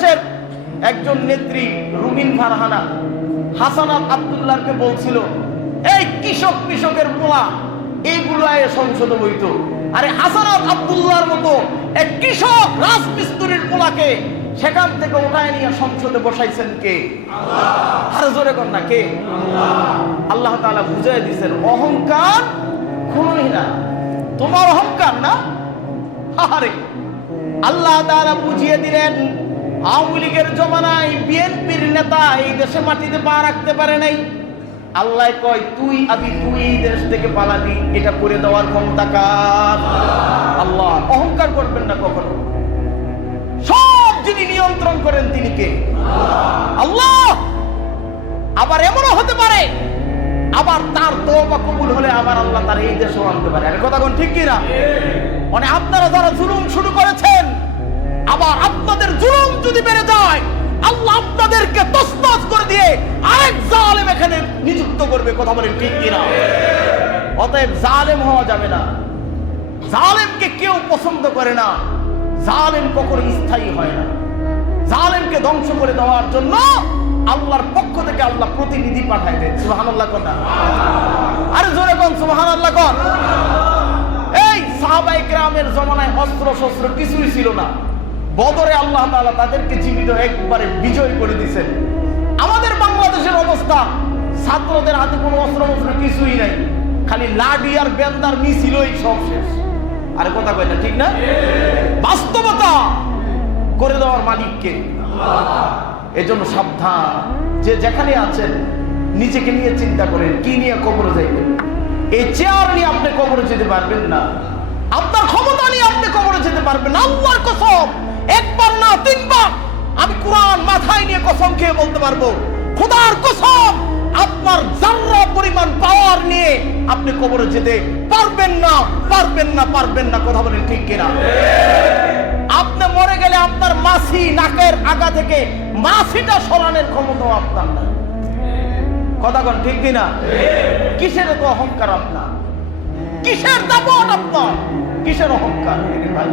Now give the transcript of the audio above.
বাংলাদেশের একজন নেত্রী রুমিন ফারহানা হাসানাত আব্দুল্লাহকে বলছিল, এই কৃষকের পোলা এইগুলো সংসদে বইতো। আরে হাসানাত আব্দুল্লাহর মতো এক কৃষক রাজমিস্ত্রির পোলাকে সেখান থেকে উঠায় নিয়ে সংসদে বসাইছেন কে? আল্লাহ। আরে জোরে কর না, কে? আল্লাহ তাআলা বুঝাই দিয়েছেন, অহংকার কোনই না, তোমার অহংকার না। আরে আল্লাহ তাআলা বুঝিয়ে দিলেন, আওয়ামী লীগের জমানায় বিএনপির নেতা এই দেশে মাটিতে পা রাখতে পারে নাই। আল্লাহ কয়, তুই এই দেশ থেকে পালাবি, এটা করে দেওয়ার ক্ষমতা কার? আল্লাহ। অহংকার করবেন না কখনো। সব যিনি নিয়ন্ত্রণ করেন তিনি কে? আল্লাহ। আবার এমনও হতে পারে, আবার তার তওবা কবুল হলে আবার আল্লাহ তার এই দেশেও আনতে পারে। আর কথা কোন ঠিক কিনা? মানে আপনারা যারা জুলুম শুরু করেছেন, আবার আপনাদের জুলুম যদি বেড়ে যায়, আল্লাহ আপনাদেরকে তছনছ করে দিয়ে আরেক জালেম এখানে নিযুক্ত করবে। কথা বলেন ঠিক কিনা? অতএব জালেম হওয়া যাবে না। জালেমকে কেউ পছন্দ করে না। জালেম কখনো স্থায়ী হয় না। জালেমকে ধ্বংস করে দেওয়ার জন্য আল্লাহর পক্ষ থেকে আল্লাহ প্রতিনিধি পাঠায় দেন। সুবহানাল্লাহ কথা। আরে জোরে কোন সুবহানাল্লাহ কোন। এই সাহাবায়ে কেরামের জমানায় অস্ত্র শস্ত্র কিছুই ছিল না। বদরে আল্লাহ তাআলা তাদেরকে জীবিত একবারে বিজয় করে দিয়েছেন। আমাদের বাংলাদেশের অবস্থা, ছাত্রদের হাতে কোনো অস্ত্র কিছুই নাই, খালি লাঠি আর বেন্দার মিছিলই সব শেষ। আরে কথা কয় না, ঠিক না? বাস্তবতা করে দেওয়ার মালিককে। এজন্য সাবধান, যে যেখানে আছেন নিজেকে নিয়ে চিন্তা করেন, কি নিয়ে কবরে যাইবেন। এই চেয়ার নিয়ে আপনি কবরে যেতে পারবেন না, আপনার ক্ষমতা নিয়ে আপনি কবরে যেতে পারবেন না। আল্লাহর কসম, একবার না তিনবার আমি কোরআন মাথায় নিয়ে কসম খেয়ে বলতে পারবো, খোদার কসম, আপনার জাররা পরিমাণ পাওয়ার নিয়ে আপনি কবরে যেতে পারবেন না, পারবেন না, পারবেন না। কথা বলেন ঠিক কিনা? আপনি মরে গেলে আপনার মাছি নাকের আগা থেকে মাছিটা সরানোর ক্ষমতাও আপনার না। কথা বলেন ঠিক কিনা? কিসের তো অহংকার আপনার? কিসের দাপট আপনার? কিসের অহংকার ভাই?